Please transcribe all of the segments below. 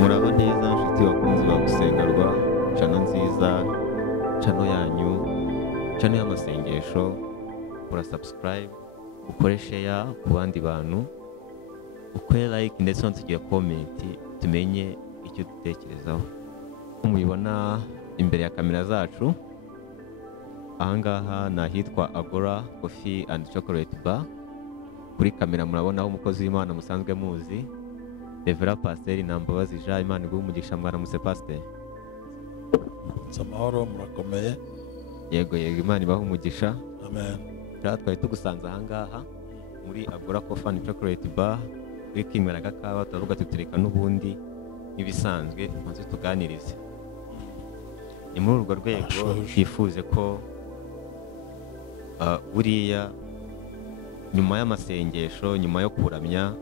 Muraba neza nshuti bakunzi ba Gusengerwa, channel nziza, channel yanyu, channel y'amasengesho. Kora subscribe, ukore share ku bandi bantu, ukore like ndetse untugiye comment tumenye icyo dutekerezaho. Mubibona imbere ya kamera zacu, ahangaha nahitwa Agora Coffee and Chocolate Bar. Kuri kamera murabonaho umukozi w'Imana musanzwe muzi, Revera Pasteur Nambabazi Jean. Imana iguhe umugisha. Mwaramutse Pasteur. Samahoro, murakomeye? Yego Imana ibahe umugisha. Amen. Twari tugusanze ahangaha muri Agora Coffee and Chocolate Bar, kuri kinywera gakawa, turavuga tutureka n'ubundi n'ibisanzwe maze tuganirize. Ni muri urwo rwego twifuze ko buriya nyuma y'amasengesho, nyuma yo kuramya,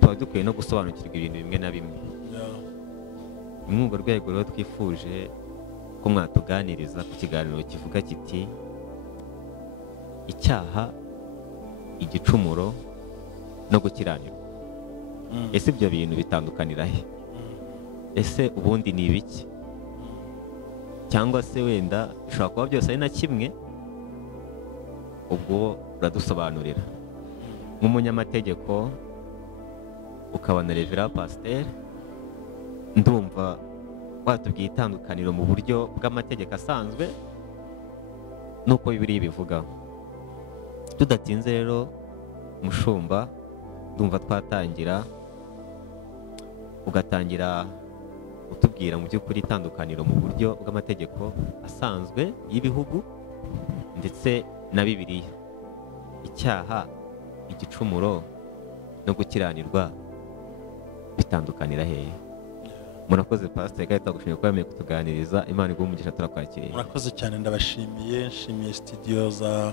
tuba dukwiye no gusobanukirwa ibintu bimwe na bimwe. Ni muri urwo rwego rero twifuje ko mwatuganiriza ku kiganiro kivuga kiti icyaha, igicumuro no gukiranirwa. Ese ibyo bintu bitandukanira he? Ese ubundi ni ibiki? Cyangwa se wenda bishobora kuba byose ari na kimwe? Ubwo uradusobanurira nk'umunyamategeko, ukaba na Revera Pasteur. Ndumva watubwiye itandukaniro mu buryo bw'amategeko asanzwe nuko Bibiliya ibivugaho. Tudatinze rero mushumba, ndumva twatangira ugatangira utubwira mu by'ukuri itandukaniro mu buryo bw'amategeko asanzwe y'ibihugu ndetse na Bibiliya. Icyaha, igicumuro no gukiranirwa bitandukanira hehe? Murakoze Pasteur, kandi twagushimiye ko yemeye kutuganiriza. Imana iguhe umugisha, turakwakiriye. Murakoze cyane, ndabashimiye. Nshimiye studio za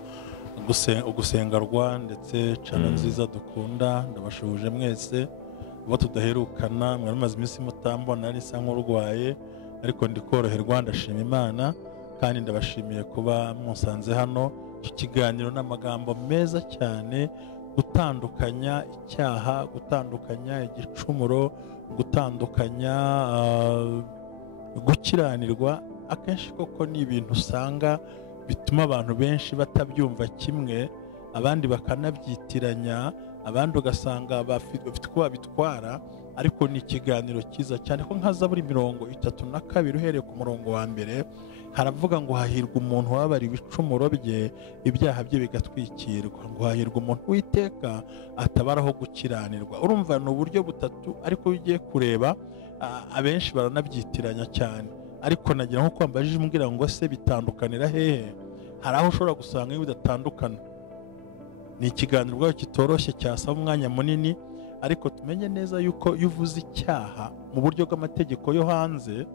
Gusengerwa ndetse channel nziza dukunda. Ndabashubuje mwese abo tudaherukana, mwari maze iminsi mutambona, nisa nk'urwaye ariko ndikoroherwa. Ndashima Imana kandi ndabashimiye kuba musanze hano. Iki kiganiro n'amagambo meza cyane, gutandukanya icyaha, gutandukanya igicumuro, gutandukanya gukiranirwa. Akenshi koko ni ibintu usanga bituma abantu benshi batabyumva kimwe, abandi bakanabyitiranya, abandi ugasanga bafite uko babitwara. Ariko ni ikiganiro cyiza cyane ko nka Zaburi 32 uhereye ku murongo wa mbere haravuga ngo hahirwa umuntu wabara ibicumuro bye, ibyaha bye bigatwikirwa. Ngo hahirwa umuntu witeka atabaraho gukiranirwa. Urumva ni uburyo butatu, ariko ugiye kureba abenshi baranabyitiranya cyane. Ariko nagira nko kwambajije umbwira ngo se bitandukanira hehe? Hari aho ushobora gusanga bidatandukana. Ni ikiganiro rwose kitoroshye, cyasaba umwanya munini, ariko tumenye neza yuko iyo uvuze icyaha mu buryo bw'amategeko yo hanze,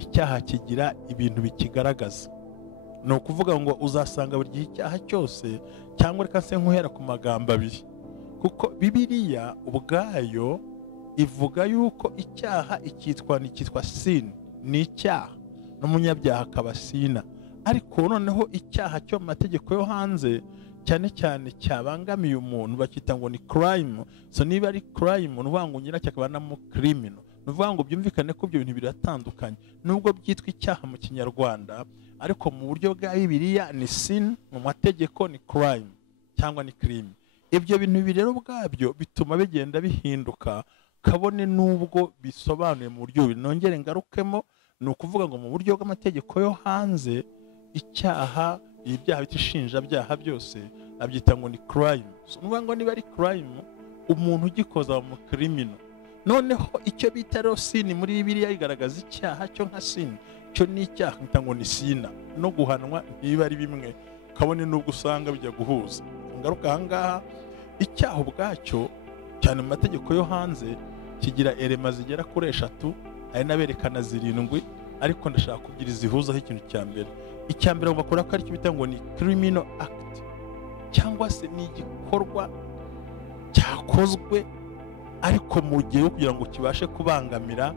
icyaha kigira ibintu bikigaragaza. Ni ukuvuga ngo uzasanga buri gihe icyaha cyose, cyangwa reka se nkuhera ku magambo abiri, kuko Bibiliya ubwayo ivuga yuko icyaha ikitwa sin, ni icyaha, n'umunyabyaha akaba sina. Ariko noneho icyaha cyo mu mategeko yo hanze cyane cyane cyabangamiye umuntu bakita ngo ni crime. So niba ari crime, nuvuga ngo nyiracyo akaba na mu criminal, nuvuga ngo byumvikane ko ibyo bintu biratandukanye. Nubwo byitwa icyaha mu Kinyarwanda, ariko mu buryo bwa Bibiliya ni sin, mu mategeko ni crime. cyangwa ni crime. Ibyo bintu bibiri rero ubwabyo bituma bigenda bihinduka, kabone n'ubwo bisobanuye mu buryo bubiri. Nongere ngarukemo, ni ukuvuga ngo mu buryo bw'amategeko yo hanze, icyaha, ibyaha bitishinjabyaha byose abyita ngo ni crime. Nuvuga ngo niba ari crime, umuntu ugikoza mu criminal. Noneho icyo bita rero sin muri Bibiliya igaragaza icyaha cyo nka sin, cyo ni icyaha bita ngo ni sina, no guhanwa ntiba ari bimwe, kabone n'ubwo usanga bijya guhuza. Ngaruka ahangaha, icyaha ubwacyo cyane mu mategeko yo hanze kigira elema zigera kuri 3, ari naberekana 7, ariko ndashaka kugira izihuzaho ikintu cya mbere. Icya mbere bakora ko ari cyo bita ngo ni criminal act, cyangwa se ni igikorwa cyakozwe ariko mu gihe kugira ngo kibashe kubangamira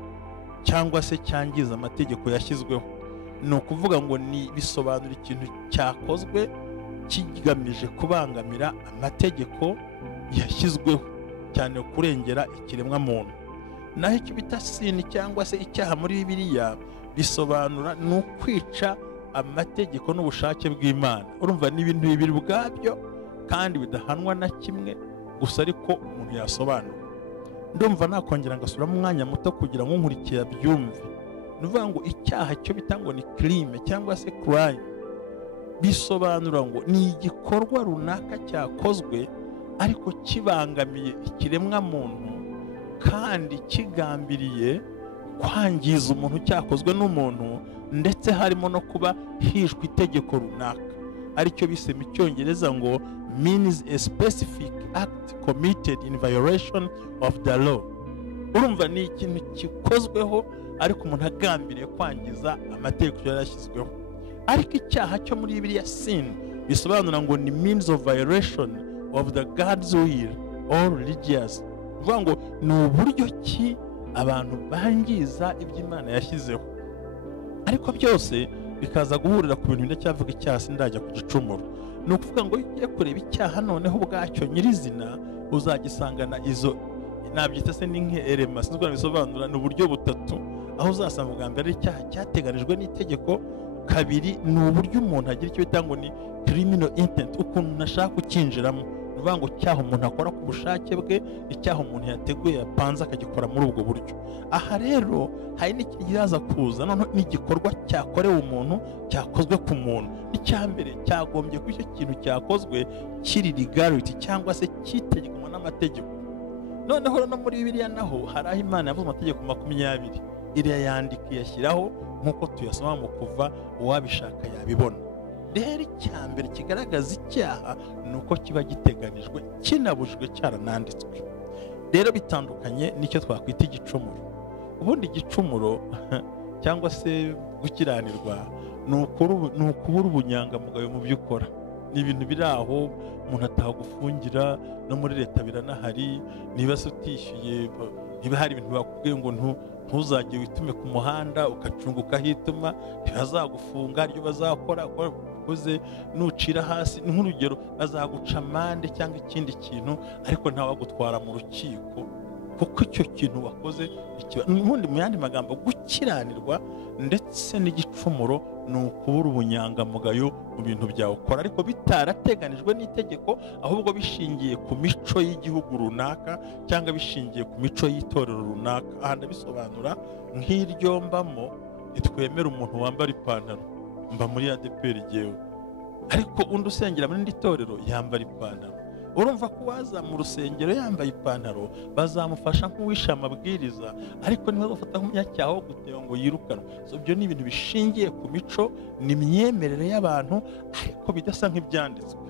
cyangwa se cyangiza amategeko yashyizweho. Ni ukuvuga ngo ni bisobanura ikintu cyakozwe kigamije kubangamira amategeko yashyizweho, cyane kurengera ikiremwa muntu. Naho icyo bita sin cyangwa se icyaha muri Bibiliya bisobanura ni ukwica amategeko n'ubushake bw'Imana. Urumva ni ibintu bibiri ubwabyo kandi bidahanwa na kimwe, gusa ariko umuntu yasobanura. Ndumva nakongera ngasubiramo umwanya muto kugira ngo nkurikiye byumve. Nuvuga ngo icyaha cyo bita ngo ni crime cyangwa se crime bisobanura ngo ni igikorwa runaka cyakozwe ariko kibangamiye ikiremwa muntu kandi kigambiriye kwangiza umuntu, cyakozwe n'umuntu, ndetse harimo no kuba hishwe itegeko runaka, aricyo bise mu Cyongereza ngo means a specific act committed in violation of the law. Urumva ni ikintu kikozweho ariko umuntu agambiriye kwangiza amategeko yarashyizweho. Ariko icyaha cyo muri Bibiliya sin bisobanura ngo ni means of violation of the God's will or religious. Uvuga ngo ni uburyo ki abantu bangiza iby'Imana yashyizeho, ariko byose bikaza guhurira ku bintu ndacyavuga icyaha sindajya ku gicumuro. Ni ukuvuga ngo iyo ugiye kureba icyaha noneho ubwacyo nyirizina uzagisangana izo nabyita se ni nk'elema, sinzi uko bisobanura, ni uburyo butatu, aho uzasanga ubwa mbere ari icyaha cyateganijwe n'itegeko, kabiri ni uburyo umuntu agira icyo bita ngo ni criminal intent, ukuntu ntashaka kukinjiramo. Uvuga ngo icyaha umuntu akora ku bushake bwe, icyaha umuntu yateguye yapanze akagikora muri ubwo buryo. Aha rero hari n'ikizaza kuza noneho n'igikorwa cyakorewe umuntu, cyakozwe ku muntu. Icya mbere cyagombye ko icyo kintu cyakozwe kiri legality cyangwa se kitegekwa n'amategeko. Noneho no muri Bibiliya naho hari aho Imana yavuze amategeko 20 iriya yandika iyashyiraho nk'uko tuyasoma mu Kuva, uwabishaka yabibona. Rero icya mbere kigaragaza icyaha ni uko kiba giteganijwe, kinabujijwe, cyarananditswe. Rero bitandukanye n'icyo twakwita igicumuro. Ubundi igicumuro cyangwa se gukiranirwa ni ukubura ubunyangamugayo mu byo ukora. Ni ibintu biri aho umuntu atagufungira, no muri leta biranahari. Niba se utishyuye, niba hari ibintu bakubwiye ngo ntuzajye witume ku muhanda ukacunga ukahituma, ntibazagufunga, aryo bazakora ukoze nucira hasi nk'urugero bazaguca amande cyangwa ikindi kintu, ariko ntawagutwara mu rukiko kuko icyo kintu wakoze. N'ubundi mu yandi magambo gukiranirwa ndetse n'igicumuro ni ukubura ubunyangamugayo mu bintu byawe ukora, ariko bitarateganijwe n'itegeko, ahubwo bishingiye ku mico y'igihugu runaka cyangwa bishingiye ku mico y'itorero runaka. Aha ndabisobanura nk'iryo mbamo, ntitwemera umuntu wambara ipantaro. Mba muri ADPR jyewe, ariko undi usengera muri indi torero yambara ipantaro. Urumva ko waza mu rusengero yambaye ipantaro bazamufasha nk'uwisha amabwiriza, ariko niba bafata nk'umunyacyaha wo guteba ngo yirukanwe. Ibyo ni ibintu bishingiye ku mico n'imyemerere y'abantu, ariko bidasa nk'ibyanditswe.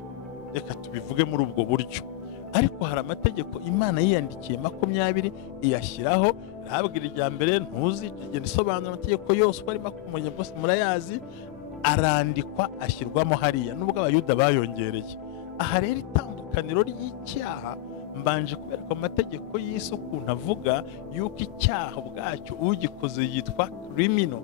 Reka tubivuge muri ubwo buryo. Ariko hari amategeko Imana yiyandikiye 20 iyashyiraho. Arabwira irya mbere ntuzigende isobanura amategeko yose uko ari 20 bose murayazi, arandikwa ashyirwamo hariya, nubwo abayuda bayongereye. Aha rero itandukaniro ry'icyaha mbanje kubereka amategeko y'isi ukuntu avuga yuko icyaha ubwacyo ugikoze yitwa criminal.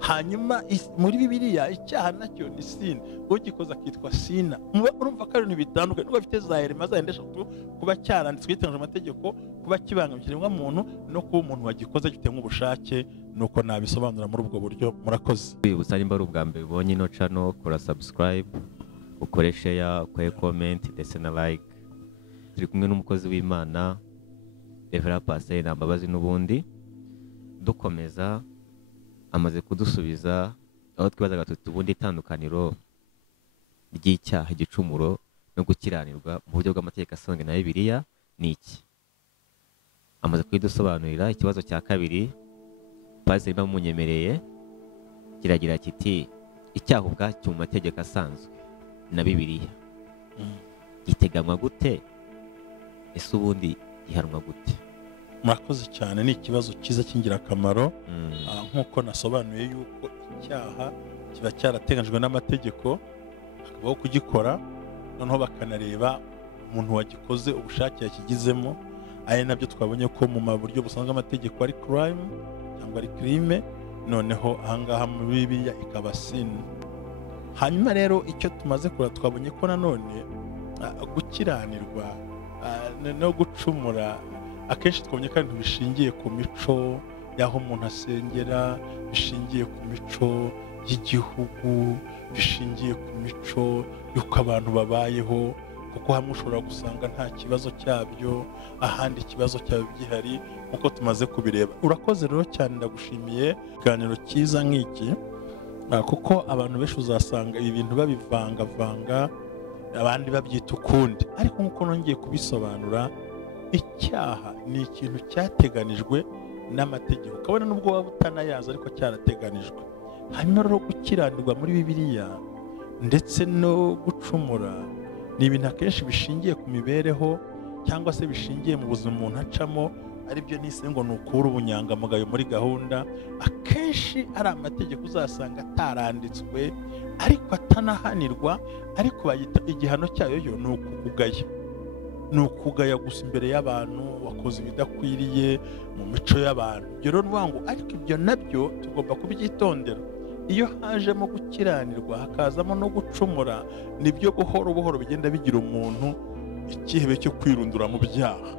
Hanyuma muri Bibiliya icyaha nacyo ni sin, ugikoze akitwa sina. Urumva ko ari ibintu bitandukanye, nubwo bifite za elema zindi eshatu, kuba cyaranditswe gitangije amategeko, kuba kibangamira ikiremwa muntu, no kuba umuntu wagikoze gifite nk'ubushake. Nuko nabisobanura muri ubwo buryo. Murakoze. Wibutsa nimba ari ubwa mbere ubonye ino channel, kora subscribe, ukore share, ukore comment ndetse na like. Turi kumwe n'umukozi w'Imana Reverend Pastor Nambabazi n'ubundi dukomeza, amaze kudusubiza aho twibazaga tuti ubundi itandukaniro ry'icyaha, igicumuro no gukiranirwa mu buryo bw'amategeko asanzwe na Bibiliya ni iki. Amaze kubidusobanurira. Ikibazo cya kabiri Pastor bamunyemereye kiragira kiti icyaha ubwacyo mu mategeko asanzwe na Bibiliya giteganywa gute, ese ubundi gihanwa gute? Murakoze cyane, ni ikibazo cyiza cy'ingirakamaro. Nk'uko nasobanuye yuko icyaha kiba cyarateganyijwe n'amategeko, hakabaho kugikora, noneho bakanareba umuntu wagikoze ubushake yakigizemo. Aya nabyo twabonye ko mu buryo busanzwe amategeko ari crime cyangwa ari crime, noneho ahangaha muri Bibiliya ikaba sin. Hanyuma rero icyo tumaze kureba twabonye ko nanone gukiranirwa no gucumura akenshi twabonye ko ibintu bishingiye ku mico y'aho umuntu asengera, bishingiye ku mico y'igihugu, bishingiye ku mico y'uko abantu babayeho, kuko hamwe ushobora gusanga nta kibazo cyabyo, ahandi ikibazo cyabyo gihari, nk'uko tumaze kubireba. Urakoze rero cyane, ndagushimiye ikiganiro cyiza nk'iki, kuko abantu benshi uzasanga ibintu babivangavanga, abandi babyita ukundi, ariko nk'uko nongeye kubisobanura, icyaha ni ikintu cyateganijwe n'amategeko, ukabona nubwo waba utanayazi ariko cyarateganijwe. Hanyuma rero gukiranirwa muri Bibiliya ndetse no gucumura ni ibintu akenshi bishingiye ku mibereho cyangwa se bishingiye mu buzima umuntu acamo, aribyo nise ngo ni ukura ubunyangamugayo muri gahunda. Akenshi ari amategeko uzasanga ataranditswe ariko atanahanirwa, ariko bayita igihano cyayo yo ni ukugaya. Ni ukugaya gusa imbere y'abantu, wakoze ibidakwiriye mu mico y'abantu. Ibyo rero nuvuga ngo ariko ibyo nabyo tugomba kubyitondera. Iyo hajemo gukiranirwa hakazamo no gucumura, nibyo buhoro buhoro bigenda bigira umuntu ikihebe cyo kwirundura mu byaha,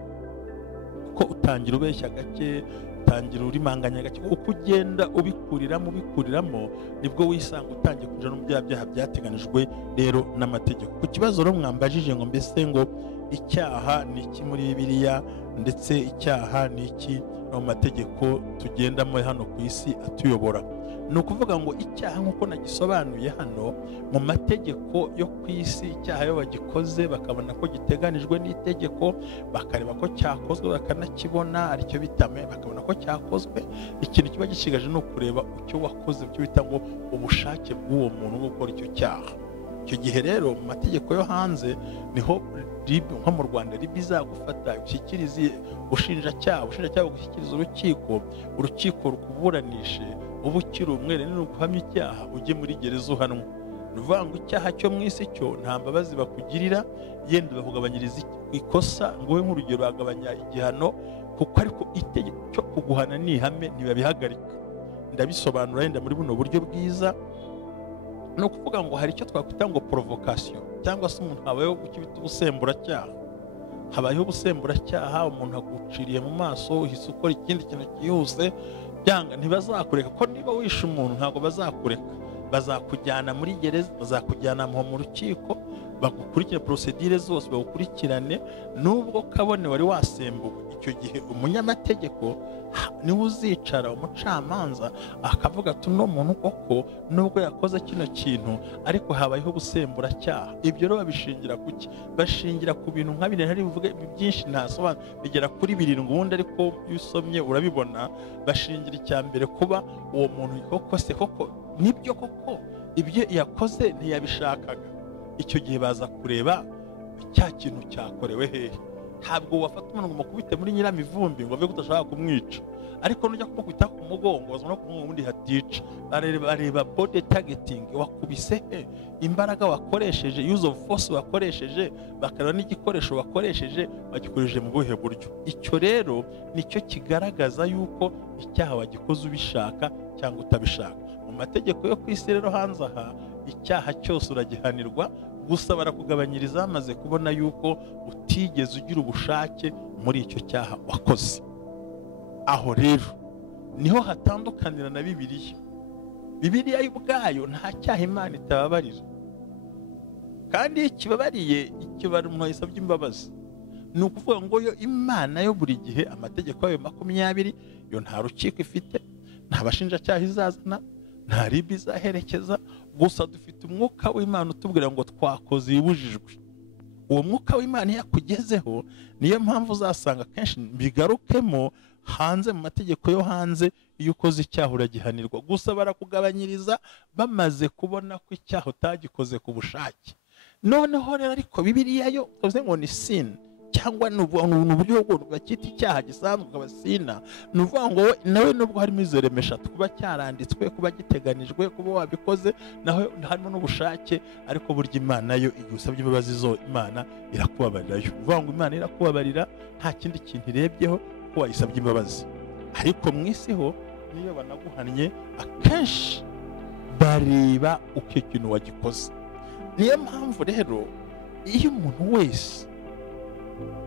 kuko utangira ubeshya gake, utangira urimanganya gake, uko ugenda ubikuriramo nibwo wisanga utangiye kuja no mu byaha byateganijwe rero n'amategeko. Ku kibazo rero mwambajije ngo mbese ngo icyaha ni iki muri Bibiliya ndetse icyaha ni iki mu mategeko tugendamo hano ku isi atuyobora, ni ukuvuga ngo icyaha nk'uko nagisobanuye hano mu mategeko yo ku isi, icyaha iyo bagikoze bakabona ko giteganijwe n'itegeko, bakareba ko cyakozwe bakanakibona, aricyo bitame bakabona ko cyakozwe, ikintu kiba gishigaje ni ukureba icyo wakoze, icyo bita ngo ubushake bw'uwo muntu bwo gukora icyo cyaha. Icyo gihe rero mu mategeko yo hanze niho nko mu Rwanda RIB izagufata ushyikirize ubushinjacyaha bugushyikiriza urukiko rukuburanishe, uba ukiri umwere n'uguhamya icyaha ujye muri gereza uhanwa. Ni ukuvuga ngo icyaha cyo mu isi cyo nta mbabazi bakugirira, yenda bakugabanyiriza ikosa, ngo we nk'urugero bagabanya igihano, kuko ariko itegeko cyo kuguhana ni ihame, ntibabihagarika. Ndabisobanura yenda muri buno buryo bwiza. No kuvuga ngo hari icyo twakwita ngo provocation, cyangwa se umuntu habayeho gukibita ubusemburacyaha. Habayeho ubusemburacyaha, umuntu aguciriye mu maso, uhise ukora ikindi kintu cyihuse, byanga ntibazakureka, ko niba wishe umuntu ntabwo bazakureka, bazakujyana muri gereza, bazakujyana mu rukiko, bagukurikire procedure zose, bagukurikirane, nubwo kabone wari wasembuwe. Icyo gihe umunyamategeko niwe uzicara, umucamanza akavuga ati uno muntu koko nubwo yakoze kino kintu ariko habayeho ubusemburacyaha. Ibyo rero babishingira kuki? Bashingira ku bintu nka bine, hari bivuga byinshi ntasobanura, bigera kuri 7 ubundi, ariko iyo usomye urabibona. Bashingira icya mbere kuba uwo muntu koko nibyo koko ibyo yakoze ntiyabishakaga. Icyo gihe baza kureba cya kintu cyakorewe hehe. Ntabwo wafata umuntu ngo mukubite muri Nyiramivumbi ngo ave kudashaka kumwica, ariko nujya kumukubita ku mugongo bazana ko ubundi hatica. Bareba body targeting, wakubise he, imbaraga wakoresheje, use of force wakoresheje, bakareba n'igikoresho wakoresheje, bagikoresheje mu buhe buryo. Icyo rero nicyo kigaragaza yuko icyaha wagikoze ubishaka cyangwa utabishaka. Mu mategeko yo ku isi rero hanze aha, icyaha cyose uragihanirwa, gusa barakugabanyiriza bamaze kubona yuko utigeze ugira ubushake muri icyo cyaha wakoze. Aho rero niho hatandukanira na Bibiliya. Bibiliya ubwayo nta cyaha Imana itababarira. kandi iyo kibabariye ikibara umuntu yasabye imbabazi. Ni ukuvuga ngo yo Imana yo buri gihe amategeko yayo 20 yo nta rukiko ifite, nta bashinjacyaha izazana, nta ribi izaherekeza, gusa dufite umwuka w'Imana utubwira ngo twakoze ibibujijwe. Uwo mwuka w'Imana yakugezeho, niyo mpamvu uzasanga kenshi bigarukemo hanze mu mategeko yo hanze, iyo ukoze icyaha uragihanirwa, gusa barakugabanyiriza bamaze kubona ko icyaha utagikoze ku bushake. Noneho rero ariko Bibiliya yo tuvuze ngo ni sin, cyangwa n'uburyo bwo bakita icyaha gisanzwe kabasina, nuvuga ngo nawe nubwo harimo izeremesha kuba cyaranditswe, kuba giteganijwe, kuba wabikoze, naho harimo n'ubushake, ariko burya Imana yo igusabye imbabazi zo Imana irakubabarira. Uvuga ngo Imana irakubabarira nta kindi kintu irebyeho ko wayisabye imbabazi. Ariko mu isi ho niyo banaguhannye akenshi bareba uko ikintu wagikoze. Niyo mpamvu rero iyo umuntu wese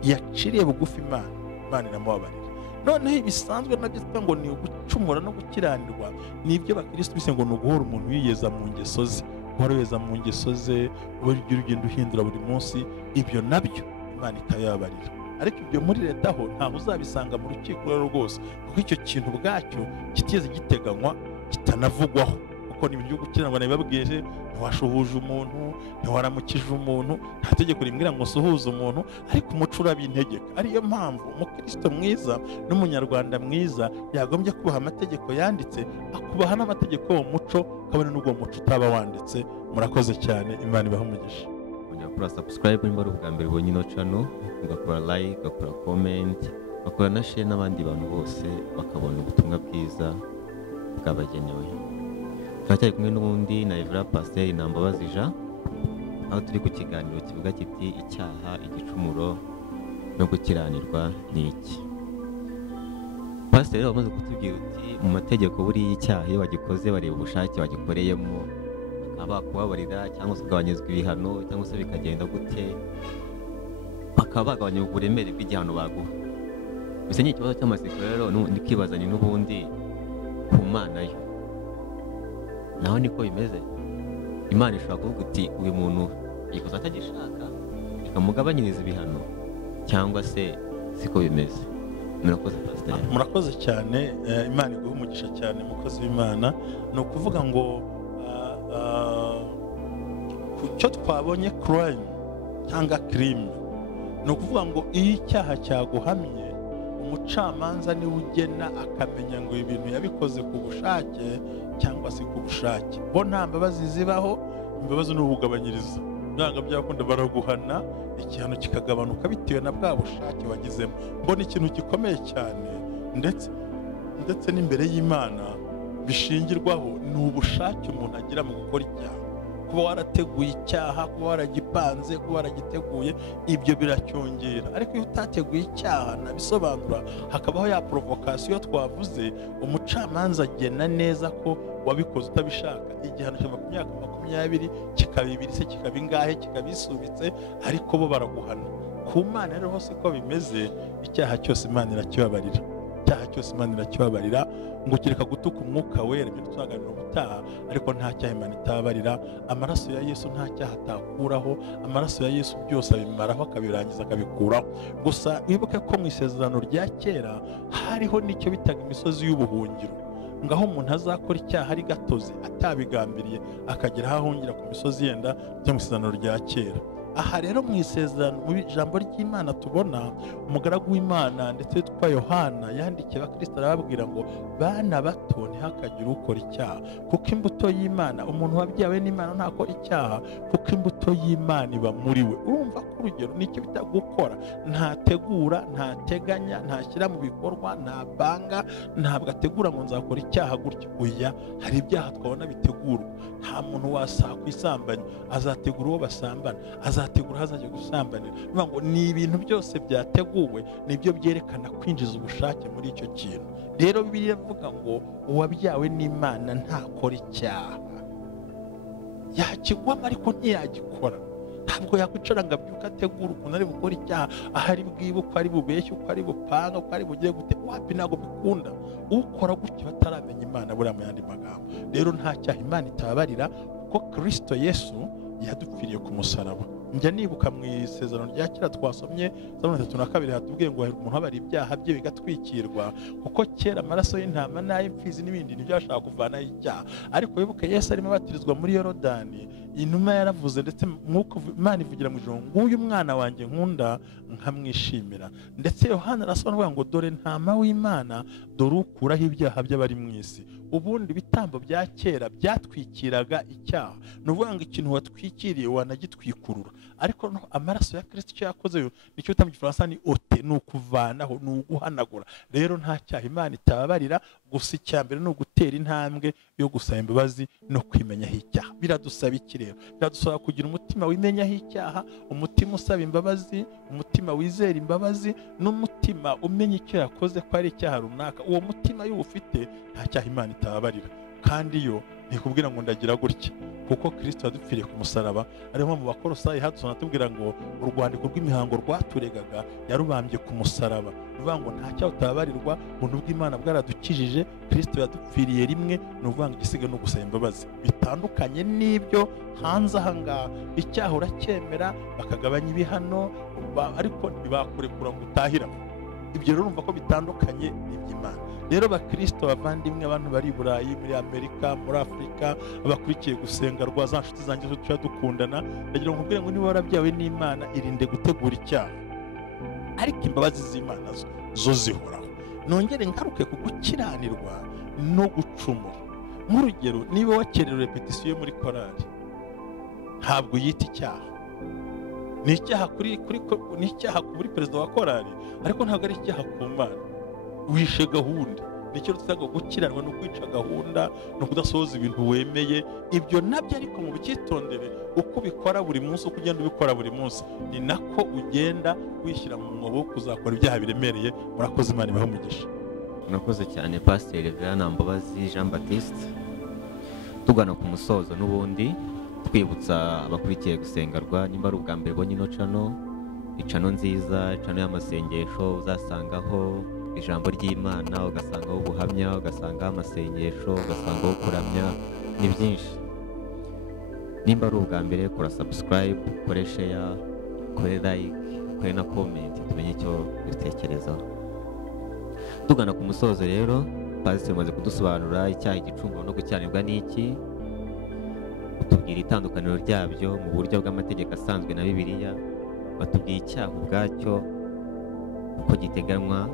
yaciriye bugufi Imana iramubabarira. Noneho ibisanzwe nabyo ngo ni ugucumura no gukiranirwa, nibyo bakristo bise ngo ni uguhora umuntu yiyeza mu ngeso ze, guhora yiyeza mu ngeso ze, urugendo uhindura buri munsi, ibyo nabyo Imana ikayabarira. Ariko ibyo muri leta ho ntaho uzabisanga mu rukiko rwose, kuko icyo kintu ubwacyo kitigeze giteganywa, kitanavugwaho, kuko ni ibyo gukiranirwa nabibabwiye. Ntiwashuhuje umuntu, ntiwaramukije umuntu, nta tegeko rimbwira ngo usuhuze umuntu, ariko umuco urabintegeka. Ariyo mpamvu umukristo mwiza n'umunyarwanda mwiza yagombye kubaha amategeko yanditse, akubaha n'amategeko mu muco, kabone n'ubwo muco utaba wanditse. Murakoze cyane, Imana ibahe umugisha. Ugakora subscribe nimba ari ubwa mbere ubonye ino channel, ugakora like, ugakora comment, ugakora na share n'abandi bantu bose bakabona ubutumwa bwiza bwabagenewe. Turacyari kumwe n'ubundi na Evra Pasteur Nambabazi Jean, aho turi ku kiganiro kivuga kiti icyaha, igicumuro no gukiranirwa ni iki. Pasteur rero wamaze kutubwira uti mu mategeko buri icyaha iyo wagikoze bareba ubushake wagikoreyemo, bakaba bakubabarira cyangwa se ugabanyizwa ibihano, cyangwa se bikagenda gute, bakaba bagabanya uburemere bw'igihano baguha. Bisa n'ikibazo cy'amatsiko rero nikibazanye n'ubundi ku Mana yo naho niko bimeze. Imana ishobora kuvuga uti uyu muntu yikoze atagishaka ikamugabanyiriza ibihano, cyangwa se siko bimeze? Murakoze Pasteur. Murakoze cyane, Imana iguhe umugisha cyane mukozi w'Imana. Ni ukuvuga ngo cyo twabonye crime cyangwa crime, ni ukuvuga ngo iyo icyaha cyaguhamye, umucamanza niwe ugena akamenya ngo ibintu yabikoze ku bushake cyangwa se ku bushake. Bo nta mbabazi zibaho, imbabazi ni ubugabanyiriza. Byanga byakunda baraguhana, igihano kikagabanuka bitewe na bwa bushake wagizemo. Mbona ikintu gikomeye cyane, ndetse n'imbere y'Imana bishingirwaho ni ubushake umuntu agira mu gukora icyaha. Kuba warateguye icyaha, kuba waragipanze, kuba waragiteguye, ibyo biracyongera. Ariko iyo utateguye icyaha, nabisobanura, hakabaho ya provocation twavuze, umucamanza agena neza ko wabikoze utabishaka. Igihano cyo 20 kikaba 2 se kikaba ingahe, kikaba isubitse, ariko bo baraguhana. Ku Mana rero hose ko bimeze, icyaha cyose Imana irakibabarira. Icyaha cyose Imana irakibabarira, ngo kireka gutuka umwuka wera, ibyo tuzaganira ubutaha, ariko nta cyaha Imana itabarira. Amaraso ya Yesu nta cyaha atakuraho, amaraso ya Yesu byose abimaraho, akabirangiza akabikuraho. Gusa wibuke ko mu isezerano rya kera hariho n'icyo bitaga imisozi y'ubuhungiro, ngaho umuntu azakora icyaha ari gatozi atabigambiriye, akagera aho ahungira ku misozi yenda byo mu isezerano rya kera. Aha rero mu isezerano, mu ijambo ry'Imana tubona umugaragu w'Imana ndetse witwa Yohana yandikiye abakristo arababwira ngo bana bato ntihakagire ukora icyaha, kuko imbuto y'Imana, umuntu wabyawe n'Imana ntakora icyaha, kuko imbuto y'Imana iba muri we. Urumva ko urugero nicyo bita gukora, ntategura, ntateganya, ntashyira mu bikorwa, ntabanga, ntabwo ategura ngo nzakora icyaha gutya. Oya, hari ibyaha twabona bitegurwa. Nta muntu wasakwisambanya azategura uwo basambana, azategura hazajya gusambanira. Bivuga ngo ni ibintu byose byateguwe, nibyo byerekana kwinjiza ubushake muri icyo kintu. Rero Bibiliya ivuga ngo uwabyawe n'Imana ntakora icyaha. Yakigwamo ariko ntiyagikora. Ntabwo yakwicara ngo abyuka ategura ukuntu ari bukora icyaha, ahari bwibuka, ari bubeshye, uko ari bupanga, uko ari bugiye gute, wapi ntabwo bikunda. Ukora gutyo bataramenya Imana buriya mu yandi magambo. Rero nta cyaha Imana itabarira, kuko kuko Kristo Yesu yadupfiriye ku musaraba. Njya nibuka mu isezerano rya kera twasomye Zaburi 32 hatubwiye ngo umuntu abara ibyaha bye bigatwikirwa, kuko kera amaraso y'intama n'ay'imfizi n'ibindi nibyo yashaka kuvanaho icyaha. Ariko wibuke Yesu arimo abatirizwa muri Yorodani, inuma yaravuze ndetse mwuka Imana ivugira mu ijuru, nguyu mwana wanjye nkunda nkamwishimira. Ndetse Yohana arasobanura ngo dore ntama w'Imana, dore ukuraho ibyaha by'abari mu isi. Ubundi ibitambo bya kera byatwikiraga icyaha, ni ukuvuga ngo ikintu watwikiriye wanagitwikurura. Ariko amaraso ya Kristo icyo yakoze nicyo bita mu Gifaransa ni ote, ni ukuvanaho, ni uguhanagura. Rero nta cyaha Imana itababarira, gusa icya mbere ni ugutera intambwe yo gusaba imbabazi no kwimenyaho icyaha. Biradusaba iki rero? Biradusaba kugira umutima wimenyaho icyaha, umutima usaba imbabazi, umutima wizera imbabazi, n'umutima umenya icyo yakoze ko ari icyaha runaka. Uwo mutima iyo ufite nta cyaha Imana itababarira, kandi yo ntikubwira ngo ndagira gutya, kuko Kristo yadupfiriye ku musaraba. Ariho mu Bakolosayi Hudson atubwira ngo urwandiko rw'imihango rwaturegaga yarubambye ku musaraba. Nuvuga ngo nta cyaha utababarirwa, ubuntu bw'Imana bwaradukijije, Kristo yadupfiriye rimwe. Nuvuga ngo igisigaye no gusaba imbabazi. Bitandukanye n'ibyo hanze aha ngaha, icyaha uracyemera bakagabanya ibihano, ariko ntibakurekura ngo utahiramo. Ibyo rero urumva ko bitandukanye n'iby'Imana. Rero bakristo bavandimwe, abantu bari i Burayi, muri Amerika, muri Afurika, abakurikiye gusenga rwa za nshuti zanjye zo tuba dukundana, ndagira ngo nkubwire ngo niba warabyawe n'Imana irinde gutegura icyaha, ariko imbabazi z'Imana zo zihoraho. Nongere ngaruke ku gukiranirwa no gucumura. Nk'urugero, niba wakerewe repetisiyo muri korali, ntabwo yita icyaha. Ni icyaha kuri perezida wa korali, ariko ntabwo ari icyaha ku Mana. Wishe gahunda. Nicyo tutaga gukiranwa no kwica gahunda no kudasohoza ibintu wemeye. Ibyo nabyo ariko mu byitondere, uko ubikora buri munsi, uko ugenda ubikora buri munsi, ni nako ugenda wishyira mu mwobo wo kuzakora ibyaha biremereye. Murakoze, Imana ibahe umugisha. Murakoze cyane Pasiteri Reverend Nambabazi Jean Baptiste. Tugana ku musozo n'ubundi twibutsa abakurikiye gusengerwa, nimba ari ubwa mbere bonye ino icano nziza, icano y'amasengesho, uzasangaho ijambo ry'Imana, ugasangaho ubuhamya, ugasangaho amasengesho, ugasangaho kuramya, ni byinshi. Nimba ari ubwa mbere, kora subscribe, kore share, kore like, kore na comment, tumenye icyo bitekerezaho. Tugana ku musozo rero, Pasiteri umaze kudusobanurira icyaha, igicumuro no gukiranirwa n'iki, utubwira itandukaniro ryabyo mu buryo bw'amategeko asanzwe na Bibiliya, batubwiye icyaha ubwacyo uko giteganywa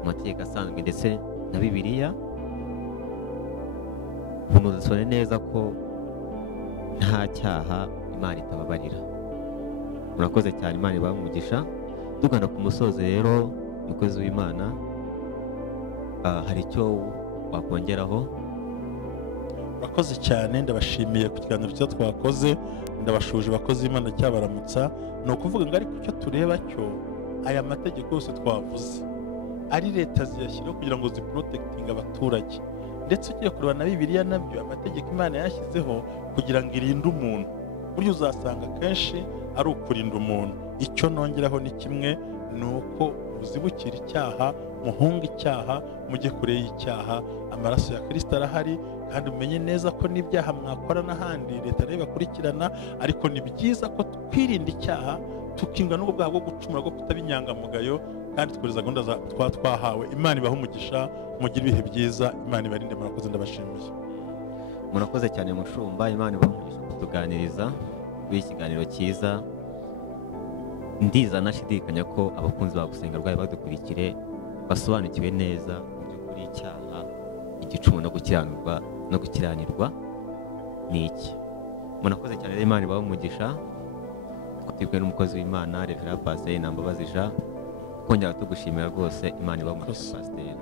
mu mategeko asanzwe ndetse na Bibiliya. Bunuzisone neza ko nta cyaha Imana itababarira. Murakoze cyane, Imana ibahe umugisha. Tugana ku musozo rero, mukozi w'Imana, hari icyo wakongeraho? Murakoze cyane, ndabashimiye ku kiganiro cyo twakoze, ndabashuje abakozi b'Imana cyabaramutsa. Ni ukuvuga ngo ariko icyo tureba cyo, aya mategeko yose twavuze ari leta ziyashyiraho kugira ngo ziprotecting abaturage, ndetse ugiye kureba na Bibiliya nabyo amategeko Imana yashyizeho kugira ngo irinde umuntu. Buryo uzasanga kenshi ari ukurinda umuntu. Icyo nongeraho ni kimwe, ni uko muzibukira icyaha, muhunga icyaha, mujye kure y'icyaha. Amaraso ya Kristo arahari, kandi umenye neza ko n'ibyaha mwakora n'ahandi leta nayo bakurikirana. Ariko ni byiza ko twirinda icyaha, tukinga n'ubwo bwaha bwo gucumura, bwo kutaba inyangamugayo, kandi twuriza gahunda twahawe. Imana ibahe umugisha, mugire ibihe byiza, Imana ibarinde. Murakoze, ndabashimiye. Murakoze cyane mushumba, Imana ibahe umugisha kutuganiriza kuri iki kiganiro cyiza. Ndiza nashidikanya ko abakunzi ba gusengerwa badukurikire basobanukiwe neza mu by'ukuri icyaha, igicumuro no gukiranirwa ni iki. Murakoze cyane, Imana ibahe umugisha. Twatibwe n'umukozi w'Imana Reverend Pasiteri Nambabazi Jean, kongera tugushimira rwose. Imana ibahe umugisha Pasiteri.